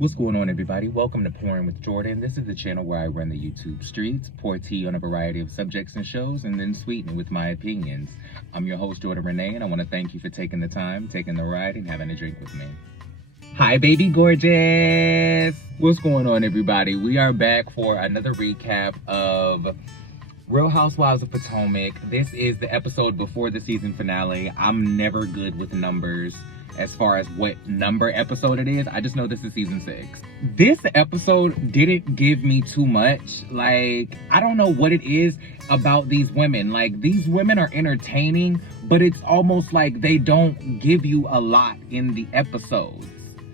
What's going on, everybody? Welcome to Pouring with Jordan. This is the channel where I run the YouTube streets, pour tea on a variety of subjects and shows, and then sweeten it with my opinions. I'm your host, JordenRanae, and I want to thank you for taking the time, taking the ride, and having a drink with me. Hi, baby gorgeous! What's going on, everybody? We are back for another recap of Real Housewives of Potomac. This is the episode before the season finale. I'm never good with numbers as far as what number episode it is. I just know this is season 6. This episode didn't give me too much. Like, I don't know what it is about these women. Like, these women are entertaining, but it's almost like they don't give you a lot in the episodes.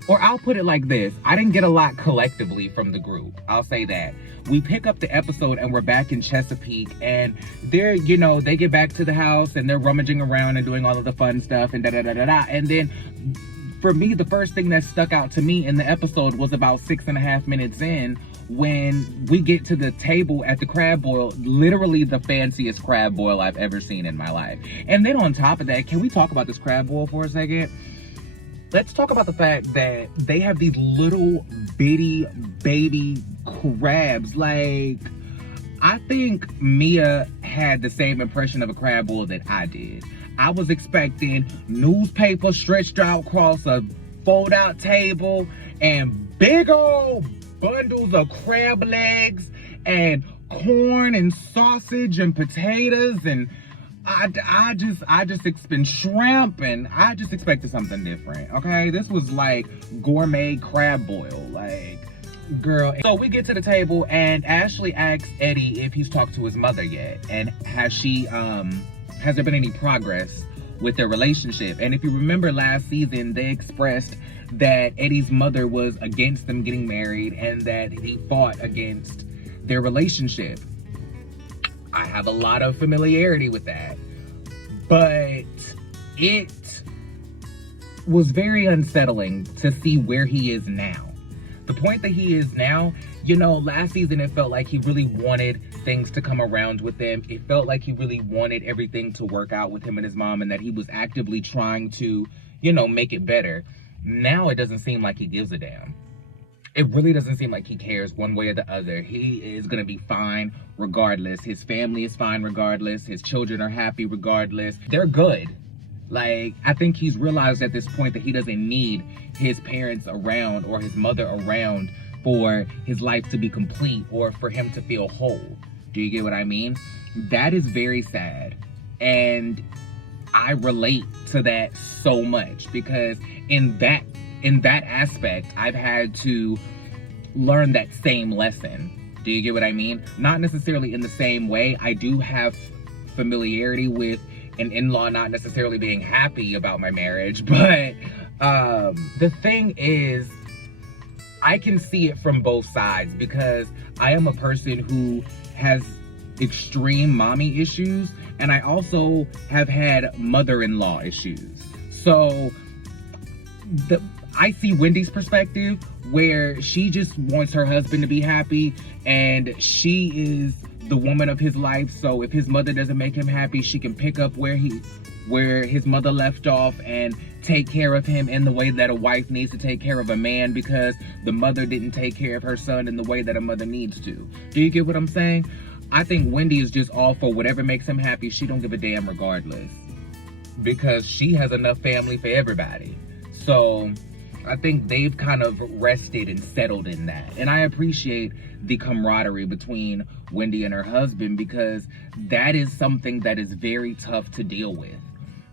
Or I'll put it like this. I didn't get a lot collectively from the group. I'll say that. We pick up the episode and we're back in Chesapeake, and they're, they get back to the house and they're rummaging around and doing all of the fun stuff and da-da-da-da-da. And then for me, the first thing that stuck out to me in the episode was about 6.5 minutes in, when we get to the table at the crab boil, literally the fanciest crab boil I've ever seen in my life. And then on top of that, can we talk about this crab boil for a second? Let's talk about the fact that they have these little bitty baby crabs. Like, I think Mia had the same impression of a crab boil that I did. I was expecting newspaper stretched out across a fold-out table and big old bundles of crab legs and corn and sausage and potatoes, and I just expect shrimp, and I just expected something different, okay? This was like gourmet crab boil, like, girl. So we get to the table and Ashley asks Eddie if he's talked to his mother yet, and has there been any progress with their relationship? And if you remember last season, they expressed that Eddie's mother was against them getting married and that he fought against their relationship. I have a lot of familiarity with that, but it was very unsettling to see where he is now. The point that he is now, last season it felt like he really wanted things to come around with them. It felt like he really wanted everything to work out with him and his mom, and that he was actively trying to, make it better. Now it doesn't seem like he gives a damn. It really doesn't seem like he cares one way or the other. He is going to be fine regardless. His family is fine regardless. His children are happy regardless. They're good. Like, I think he's realized at this point that he doesn't need his parents around or his mother around for his life to be complete or for him to feel whole. Do you get what I mean? That is very sad. And I relate to that so much, because in that aspect, I've had to learn that same lesson. Do you get what I mean? Not necessarily in the same way. I do have familiarity with an in-law not necessarily being happy about my marriage, but the thing is, I can see it from both sides, because I am a person who has extreme mommy issues, and I also have had mother-in-law issues. So I see Wendy's perspective, where she just wants her husband to be happy, and she is the woman of his life. So if his mother doesn't make him happy, she can pick up where his mother left off and take care of him in the way that a wife needs to take care of a man, because the mother didn't take care of her son in the way that a mother needs to. Do you get what I'm saying? I think Wendy is just all for whatever makes him happy. She don't give a damn regardless, because she has enough family for everybody. So I think they've kind of rested and settled in that. And I appreciate the camaraderie between Wendy and her husband, because that is something that is very tough to deal with.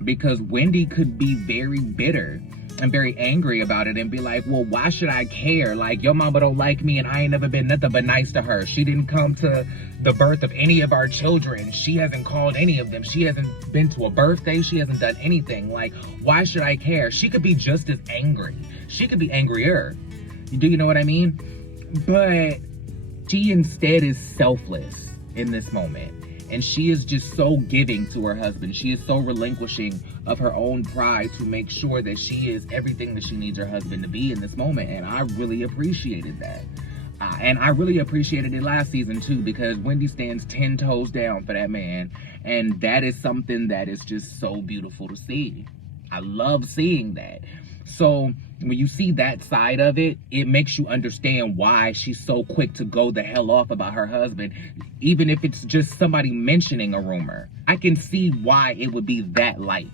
Because Wendy could be very bitter and very angry about it and be like, well, why should I care? Like, your mama don't like me and I ain't never been nothing but nice to her. She didn't come to the birth of any of our children. She hasn't called any of them. She hasn't been to a birthday. She hasn't done anything. Like, why should I care? She could be just as angry. She could be angrier. Do you know what I mean? But she instead is selfless in this moment. And she is just so giving to her husband. She is so relinquishing of her own pride to make sure that she is everything that she needs her husband to be in this moment. And I really appreciated that. And I really appreciated it last season too, because Wendy stands 10 toes down for that man. And that is something that is just so beautiful to see. I love seeing that. So when you see that side of it, it makes you understand why she's so quick to go the hell off about her husband, even if it's just somebody mentioning a rumor. I can see why it would be that light.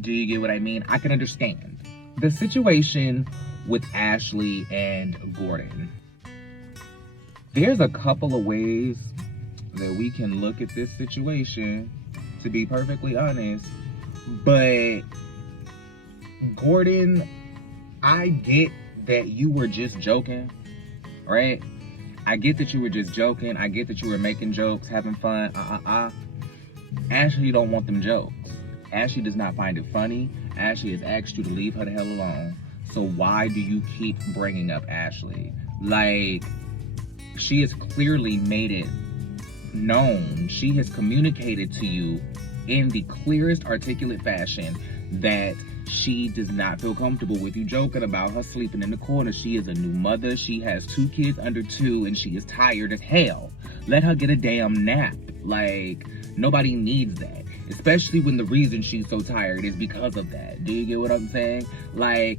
Do you get what I mean? I can understand. The situation with Ashley and Gordon. There's a couple of ways that we can look at this situation, to be perfectly honest. But Gordon, I get that you were just joking, right? I get that you were just joking. I get that you were making jokes, having fun. Ashley don't want them jokes. Ashley does not find it funny. Ashley has asked you to leave her the hell alone. So why do you keep bringing up Ashley? Like, she has clearly made it known. She has communicated to you in the clearest articulate fashion that she does not feel comfortable with you joking about her sleeping in the corner. She is a new mother. She has 2 kids under 2 and she is tired as hell. Let her get a damn nap. Like, nobody needs that. Especially when the reason she's so tired is because of that. Do you get what I'm saying? Like,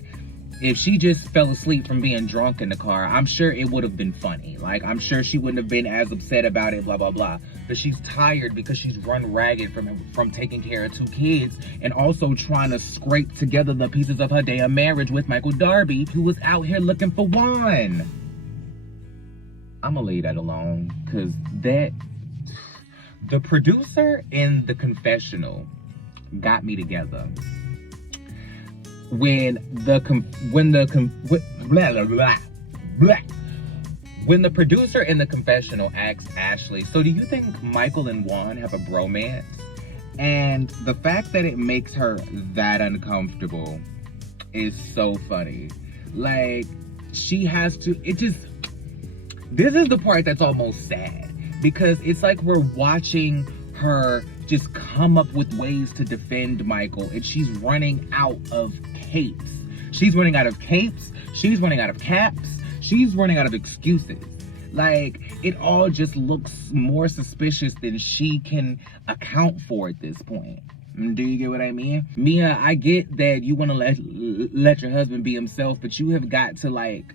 if she just fell asleep from being drunk in the car, I'm sure it would have been funny. Like, I'm sure she wouldn't have been as upset about it, blah, blah, blah. But she's tired because she's run ragged from taking care of 2 kids and also trying to scrape together the pieces of her damn marriage with Michael Darby, who was out here looking for one. I'm gonna leave that alone, because the producer in the confessional got me together. When the producer in the confessional asks Ashley, so do you think Michael and Juan have a bromance? And the fact that it makes her that uncomfortable is so funny. Like, she has to, this is the part that's almost sad, because it's like we're watching her just come up with ways to defend Michael, and she's running out of capes. She's running out of capes. She's running out of caps. She's running out of excuses. Like, it all just looks more suspicious than she can account for at this point. Do you get what I mean? Mia, I get that you want to let your husband be himself, but you have got to, like,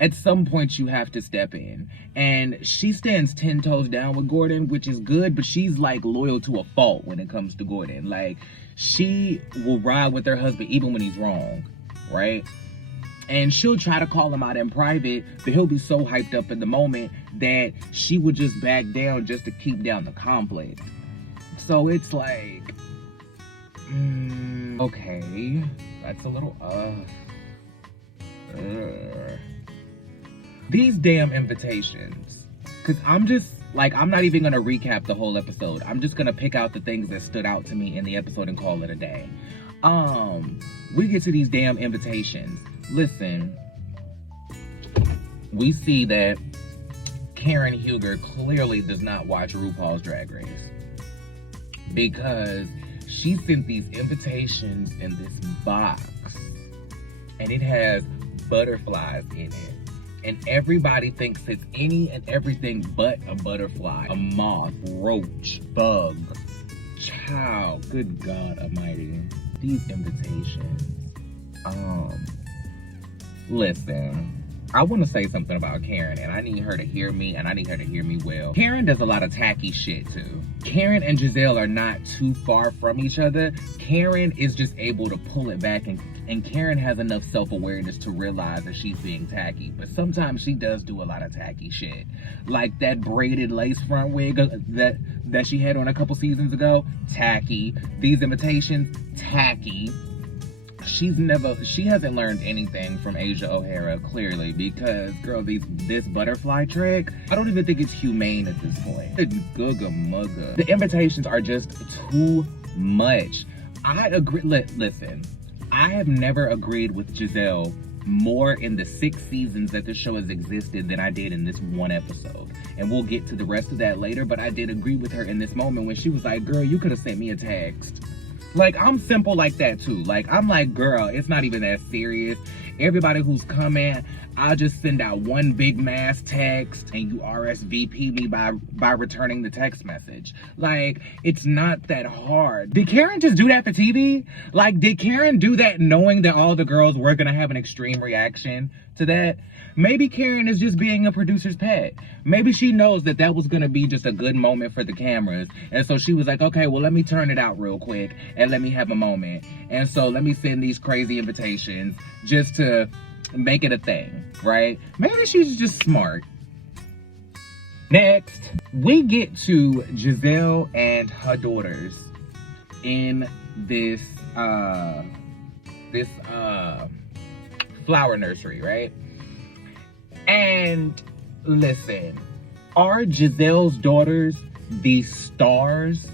at some point you have to step in. And she stands 10 toes down with Gordon, which is good, but she's like loyal to a fault when it comes to Gordon. Like, she will ride with her husband even when he's wrong, right? And she'll try to call him out in private, but he'll be so hyped up in the moment that she would just back down just to keep down the conflict. So it's like, okay, that's a little, These damn invitations, because I'm not even going to recap the whole episode. I'm just going to pick out the things that stood out to me in the episode and call it a day. We get to these damn invitations. Listen, we see that Karen Huger clearly does not watch RuPaul's Drag Race, because she sent these invitations in this box and it has butterflies in it. And everybody thinks it's any and everything but a butterfly, a moth, roach, bug. Child, good God almighty. These invitations. Listen, I want to say something about Karen, and I need her to hear me, and I need her to hear me well. Karen does a lot of tacky shit, too. Karen and Giselle are not too far from each other. Karen is just able to pull it back, and Karen has enough self-awareness to realize that she's being tacky. But sometimes she does do a lot of tacky shit. Like that braided lace front wig that she had on a couple seasons ago. Tacky. These invitations, tacky. She hasn't learned anything from Asia O'Hara, clearly, because, girl, this butterfly trick, I don't even think it's humane at this point. Googa-mugga. The invitations are just too much. I agree. Listen, I have never agreed with Giselle more in the 6 seasons that the show has existed than I did in this one episode. And we'll get to the rest of that later, but I did agree with her in this moment when she was like, girl, you could have sent me a text. Like, I'm simple like that too. Like, I'm like, girl, it's not even that serious. everybody who's coming, I'll just send out one big mass text and you RSVP me by returning the text message. Like, it's not that hard. Did Karen just do that for TV? Like, did Karen do that knowing that all the girls were gonna have an extreme reaction to that? Maybe Karen is just being a producer's pet. Maybe she knows that that was gonna be just a good moment for the cameras. And so she was like, okay, well, let me turn it out real quick and let me have a moment. And so let me send these crazy invitations just to make it a thing, right? Maybe she's just smart. Next, we get to Giselle and her daughters in this flower nursery, right? And listen, are Giselle's daughters the stars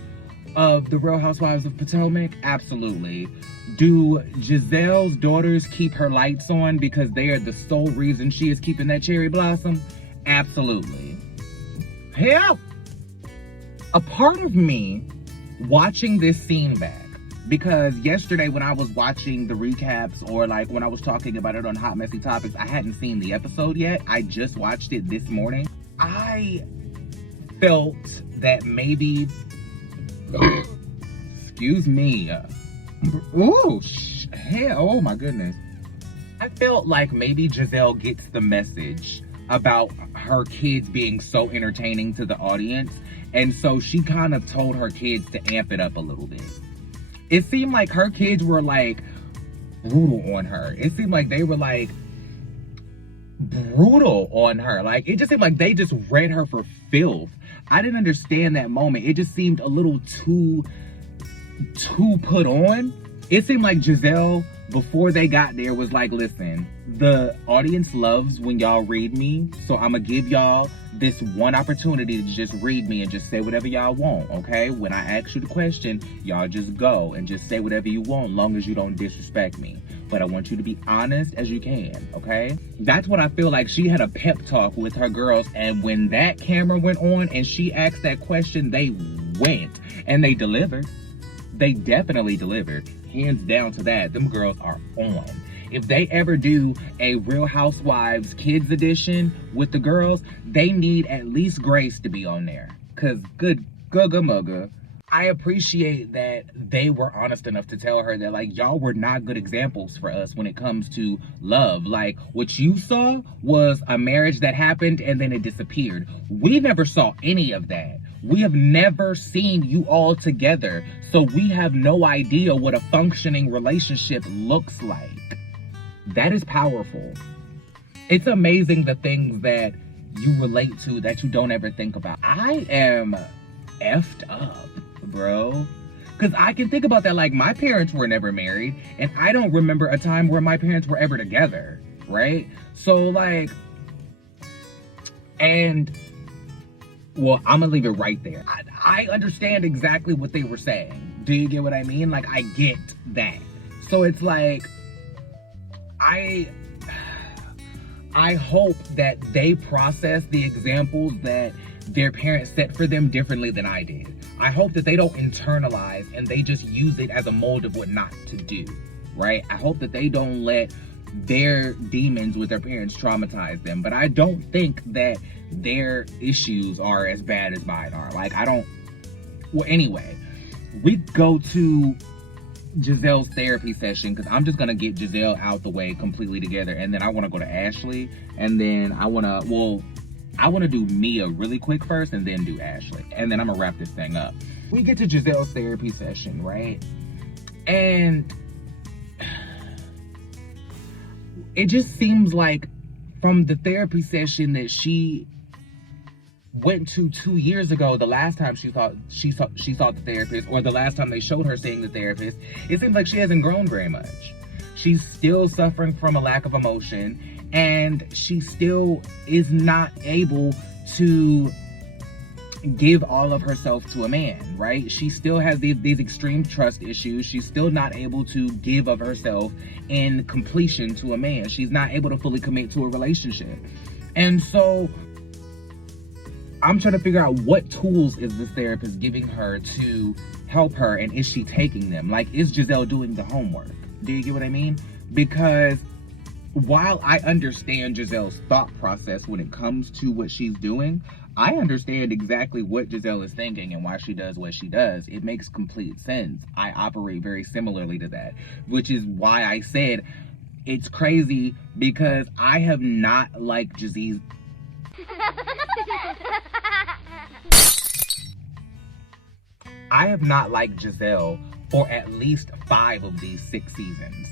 of the Real Housewives of Potomac? Absolutely. Do Giselle's daughters keep her lights on because they are the sole reason she is keeping that cherry blossom? Absolutely. Hell, a part of me watching this scene back, because yesterday when I was watching the recaps or like when I was talking about it on Hot Messy Topics, I hadn't seen the episode yet. I just watched it this morning. I felt that maybe, excuse me, ooh, hell, oh my goodness. I felt like maybe Giselle gets the message about her kids being so entertaining to the audience. And so she kind of told her kids to amp it up a little bit. It seemed like her kids were like brutal on her. It seemed like they were like brutal on her. Like, it just seemed like they just read her for filth. I didn't understand that moment. It just seemed a little too put on. It seemed like Giselle, before they got there, was like, listen, the audience loves when y'all read me, so I'm gonna give y'all this one opportunity to just read me and just say whatever y'all want, okay? When I ask you the question, y'all just go and just say whatever you want, long as you don't disrespect me. But I want you to be honest as you can, okay? That's what I feel like. She had a pep talk with her girls, and when that camera went on and she asked that question, they went and they delivered. They definitely delivered. Hands down to that. Them girls are on. If they ever do a Real Housewives Kids edition with the girls, they need at least Grace to be on there. Cause good mugga. I appreciate that they were honest enough to tell her that, like, y'all were not good examples for us when it comes to love. Like, what you saw was a marriage that happened and then it disappeared. We never saw any of that. We have never seen you all together, so we have no idea what a functioning relationship looks like. That is powerful. It's amazing the things that you relate to that you don't ever think about. I am effed up, bro. Because I can think about that, like, my parents were never married, and I don't remember a time where my parents were ever together, right? So, like, and... well, I'm gonna leave it right there. I understand exactly what they were saying. Do you get what I mean? Like, I get that. So it's like, I hope that they process the examples that their parents set for them differently than I did. I hope that they don't internalize and they just use it as a mold of what not to do, right? I hope that they don't let their demons with their parents traumatize them. But I don't think that their issues are as bad as mine are. Like, well, anyway, we go to Giselle's therapy session because I'm just gonna get Giselle out the way completely together, and then I want to go to Ashley, and then I want to do Mia really quick first and then do Ashley, and then I'm gonna wrap this thing up. We get to Giselle's therapy session, right? And it just seems like from the therapy session that she went to 2 years ago, the last time she saw the therapist, or the last time they showed her seeing the therapist, it seems like she hasn't grown very much. She's still suffering from a lack of emotion, and she still is not able to give all of herself to a man, right? She still has these extreme trust issues. She's still not able to give of herself in completion to a man. She's not able to fully commit to a relationship. And so I'm trying to figure out what tools is this therapist giving her to help her, and is she taking them? Like, is Giselle doing the homework? Do you get what I mean? Because while I understand Giselle's thought process when it comes to what she's doing, I understand exactly what Giselle is thinking and why she does what she does. It makes complete sense. I operate very similarly to that, which is why I said it's crazy, because I have not liked Giselle. I have not liked Giselle for at least 5 of these 6 seasons.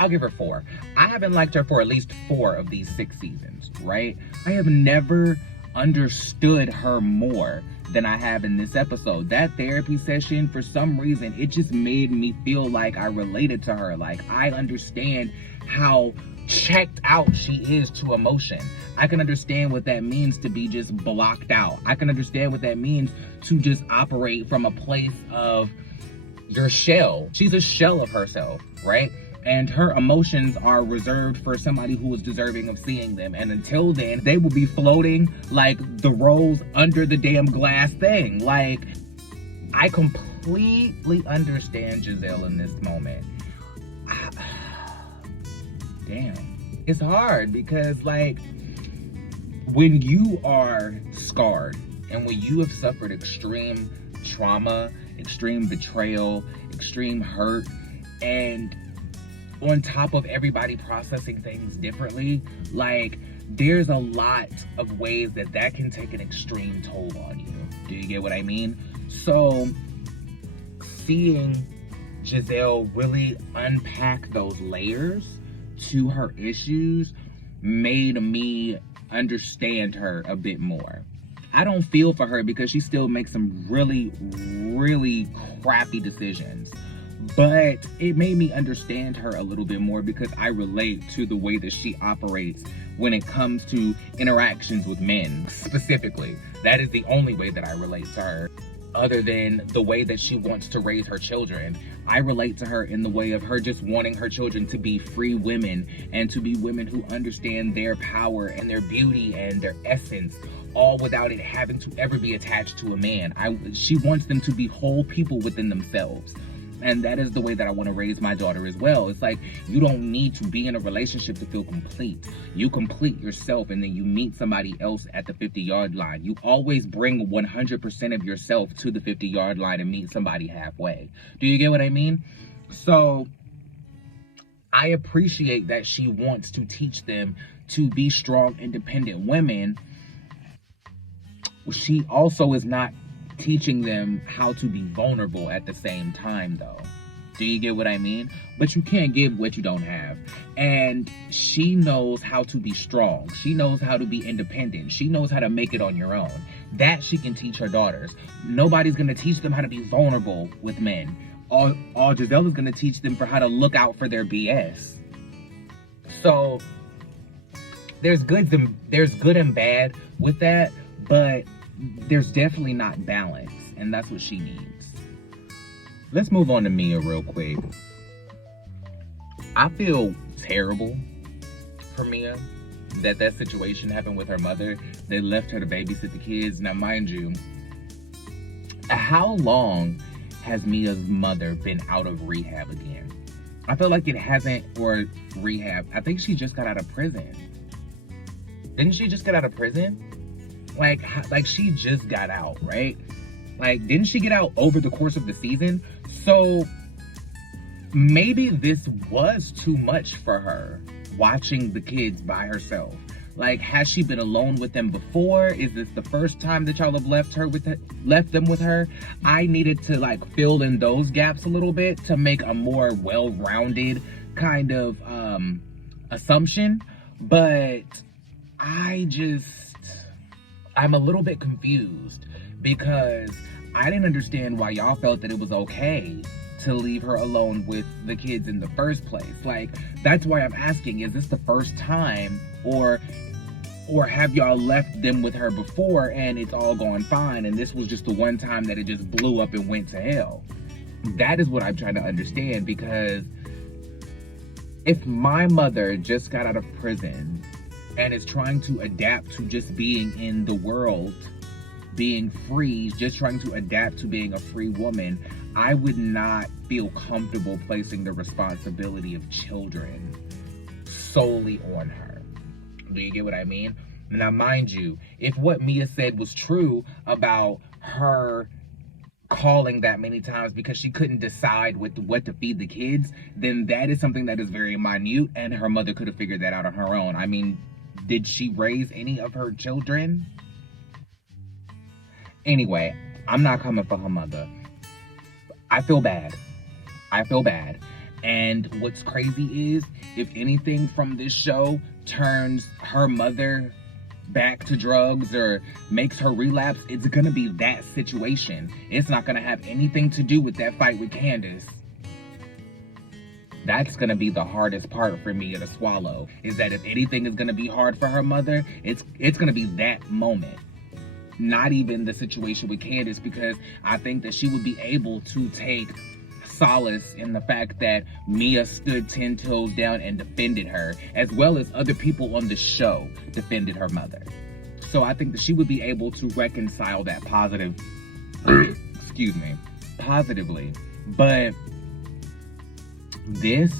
I'll give her 4. I haven't liked her for at least 4 of these 6 seasons, right? I have never understood her more than I have in this episode. That therapy session, for some reason, it just made me feel like I related to her. Like, I understand how checked out she is to emotion. I can understand what that means to be just blocked out. I can understand what that means to just operate from a place of your shell. She's a shell of herself, right? And her emotions are reserved for somebody who is deserving of seeing them. And until then, they will be floating like the rose under the damn glass thing. Like, I completely understand Giselle in this moment. Damn. It's hard because, like, when you are scarred and when you have suffered extreme trauma, extreme betrayal, extreme hurt, and on top of everybody processing things differently, like, there's a lot of ways that that can take an extreme toll on you. Do you get what I mean? So, seeing Giselle really unpack those layers to her issues made me understand her a bit more. I don't feel for her because she still makes some really, really crappy decisions. But it made me understand her a little bit more because I relate to the way that she operates when it comes to interactions with men, specifically. That is the only way that I relate to her, other than the way that she wants to raise her children. I relate to her in the way of her just wanting her children to be free women and to be women who understand their power and their beauty and their essence, all without it having to ever be attached to a man. She wants them to be whole people within themselves. And that is the way that I want to raise my daughter as well. It's like, you don't need to be in a relationship to feel complete. You complete yourself and then you meet somebody else at the 50-yard line. You always bring 100% of yourself to the 50-yard line and meet somebody halfway. Do you get what I mean? So I appreciate that she wants to teach them to be strong, independent women. She also is not teaching them how to be vulnerable at the same time, though. Do you get what I mean? But you can't give what you don't have. And she knows how to be strong. She knows how to be independent. She knows how to make it on your own. That she can teach her daughters. Nobody's going to teach them how to be vulnerable with men. All Giselle is going to teach them for how to look out for their BS. So there's good and bad with that, but there's definitely not balance, and that's what she needs. Let's move on to Mia real quick. I feel terrible for Mia that situation happened with her mother. They left her to babysit the kids. Now, mind you, how long has Mia's mother been out of rehab again? I feel like it hasn't, or rehab. I think she just got out of prison. Didn't she just get out of prison? Like she just got out, right? Like, didn't she get out over the course of the season? So maybe this was too much for her, watching the kids by herself. Like, has she been alone with them before? Is this the first time that y'all have left them with her? I needed to, like, fill in those gaps a little bit to make a more well-rounded kind of assumption. But I'm a little bit confused because I didn't understand why y'all felt that it was okay to leave her alone with the kids in the first place. Like, that's why I'm asking, is this the first time, or have y'all left them with her before and it's all gone fine and this was just the one time that it just blew up and went to hell? That is what I'm trying to understand, because if my mother just got out of prison and is trying to adapt to just being in the world, being free, just trying to adapt to being a free woman, I would not feel comfortable placing the responsibility of children solely on her. Do you get what I mean? Now, mind you, if what Mia said was true about her calling that many times because she couldn't decide what to feed the kids, then that is something that is very minute, and her mother could have figured that out on her own. I mean, did she raise any of her children? Anyway, I'm not coming for her mother. I feel bad. And what's crazy is, if anything from this show turns her mother back to drugs or makes her relapse, it's gonna be that situation. It's not gonna have anything to do with that fight with Candace. That's gonna be the hardest part for me to swallow, is that if anything is gonna be hard for her mother, it's gonna be that moment. Not even the situation with Candace, because I think that she would be able to take solace in the fact that Mia stood 10 toes down and defended her, as well as other people on the show defended her mother. So I think that she would be able to reconcile that positively. But this,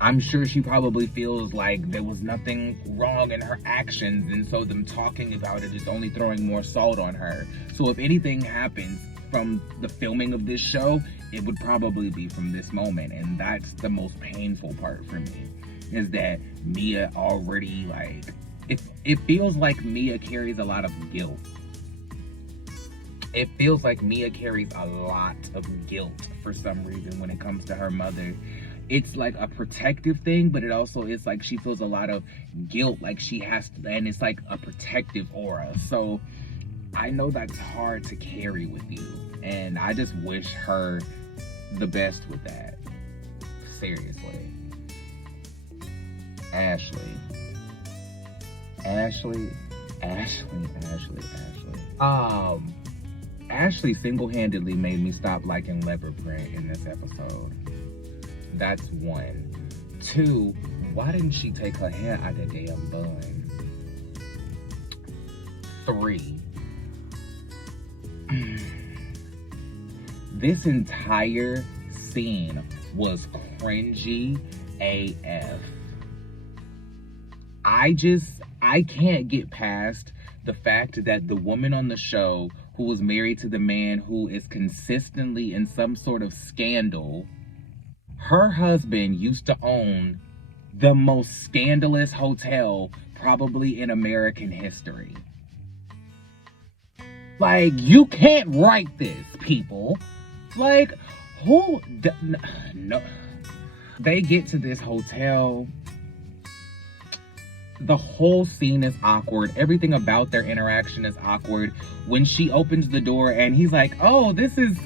I'm sure she probably feels like there was nothing wrong in her actions, and so them talking about it is only throwing more salt on her. So if anything happens from the filming of this show, it would probably be from this moment, and that's the most painful part for me, is that Mia already, like, it feels like Mia carries a lot of guilt. It feels like Mia carries a lot of guilt for some reason when it comes to her mother. It's like a protective thing, but it also is like she feels a lot of guilt, like she has to, and it's like a protective aura. So I know that's hard to carry with you, and I just wish her the best with that. Seriously. Ashley single-handedly made me stop liking leopard print in this episode. That's 1. 2, why didn't she take her hair out of the damn bun? 3, this entire scene was cringy AF. I can't get past the fact that the woman on the show who was married to the man who is consistently in some sort of scandal, her husband used to own the most scandalous hotel probably in American history. Like, you can't write this, people. Like, no. They get to this hotel. The whole scene is awkward. Everything about their interaction is awkward. When she opens the door and he's like, oh, this is,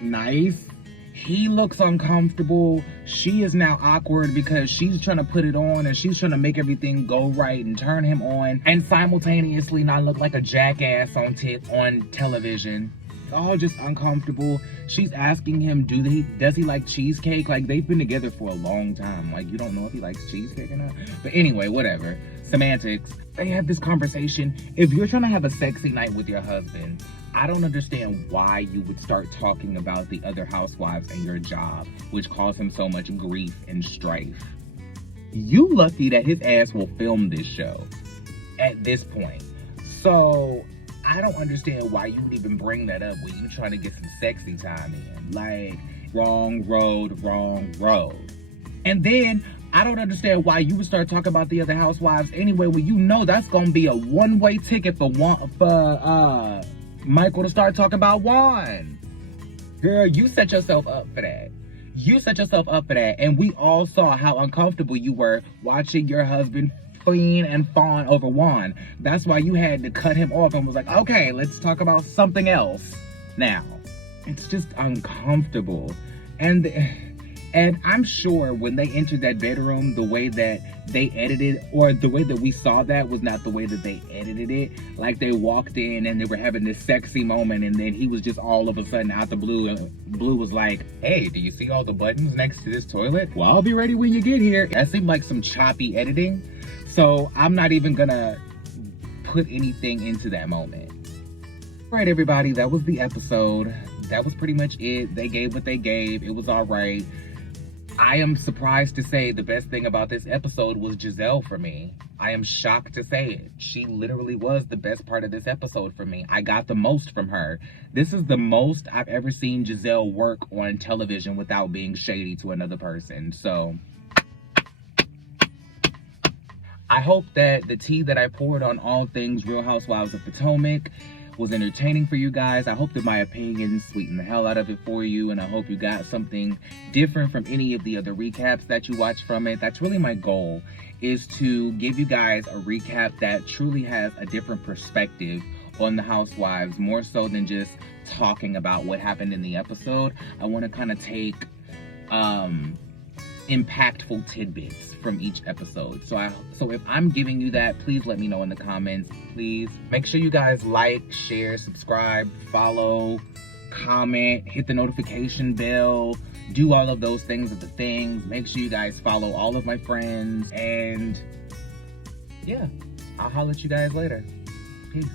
nice. He looks uncomfortable. She is now awkward because she's trying to put it on and she's trying to make everything go right and turn him on and simultaneously not look like a jackass on television. All just uncomfortable. She's asking him, does he like cheesecake? Like, they've been together for a long time. Like, you don't know if he likes cheesecake or not. But anyway, whatever. Semantics. They have this conversation. If you're trying to have a sexy night with your husband, I don't understand why you would start talking about the other housewives and your job, which cause him so much grief and strife. You lucky that his ass will film this show at this point. So I don't understand why you would even bring that up when you trying to get some sexy time in. Like, wrong road. And then I don't understand why you would start talking about the other housewives anyway when you know that's gonna be a one-way ticket for Michael to start talking about Juan. Girl, you set yourself up for that. And we all saw how uncomfortable you were watching your husband fiend and fawn over Juan. That's why you had to cut him off and was like, okay, let's talk about something else now. It's just uncomfortable. And I'm sure when they entered that bedroom, the way that they edited, or the way that we saw that was not the way that they edited it. Like, they walked in and they were having this sexy moment, and then he was just all of a sudden out the blue was like, hey, do you see all the buttons next to this toilet? Well, I'll be ready when you get here. That seemed like some choppy editing. So I'm not even gonna put anything into that moment. All right, everybody, that was the episode. That was pretty much it. They gave what they gave. It was all right. I am surprised to say the best thing about this episode was Giselle for me. I am shocked to say it. She literally was the best part of this episode for me. I got the most from her. This is the most I've ever seen Giselle work on television without being shady to another person. So I hope that the tea that I poured on all things Real Housewives of Potomac was entertaining for you guys. I hope that my opinions sweetened the hell out of it for you, and I hope you got something different from any of the other recaps that you watch from it. That's really my goal, is to give you guys a recap that truly has a different perspective on the Housewives, more so than just talking about what happened in the episode. I want to kind of take impactful tidbits from each episode. So if I'm giving you that, please let me know in the comments. Please make sure you guys like, share, subscribe, follow, comment, hit the notification bell, do all of those things at the things. Make sure you guys follow all of my friends, and yeah, I'll holler at you guys later. Peace.